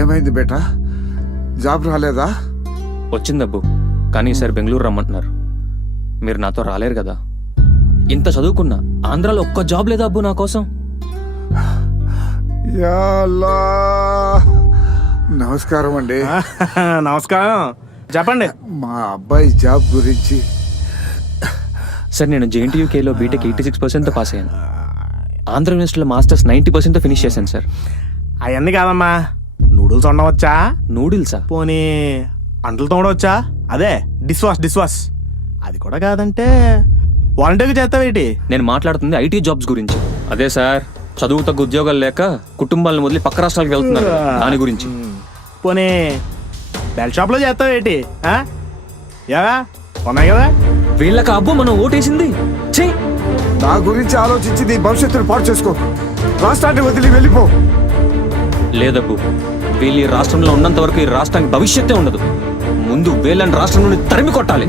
ఏమైంది బేటా? జాబ్ రాలేదా? వచ్చిందబ్బు, కానీ ఈసారి బెంగళూరు రమ్మంటున్నారు. మీరు నాతో రాలేరు కదా. ఇంత చదువుకున్నా ఆంధ్రాలో ఒక్క జాబ్ లేదా అబ్బు నా కోసం? యా అల్లా. నమస్కారం అండి. నమస్కారం, చెప్పండి. మా అబ్బాయి జాబ్ గురించి. సార్, నేను JNTUKలో బీటెక్ 86% పాస్ అయ్యాను. ఆంధ్ర యూనివర్సిటీలో మాస్టర్స్ 90% ఫినిష్ చేశాను సార్. అవన్నీ కాదమ్మా, నూడిల్స్ వండవచ్చా? నూడిల్సా? పోనీ అంటలు తోడవచ్చా? అదే డిష్ వాష్. అది కూడా కాదంటే వాలంటీర్గా చేస్తావేటి? నేను మాట్లాడుతుంది IT జాబ్స్ గురించి. అదే సార్, చదువు తగ్గ ఉద్యోగాలు లేక కుటుంబాలను వదిలి పక్క రాష్ట్రాలకు వెళ్తున్నారు, దాని గురించి. పోనీ బెల్ షాప్లో చేస్తావేటి? ఏవా ఉన్నాయి కదా. వీళ్ళకి అబ్బు మనం ఓటేసింది. ఛీ! నా గురించి ఆలోచించి నీ భవిష్యత్తును పాడు చేసుకో. రాష్ట్రాన్ని వదిలి వెళ్ళిపో. లేదబ్బు, వీళ్ళు ఈ రాష్ట్రంలో ఉన్నంత వరకు ఈ రాష్ట్రానికి భవిష్యత్తే ఉండదు. ముందు వీళ్ళని రాష్ట్రం నుండి తరిమి కొట్టాలి.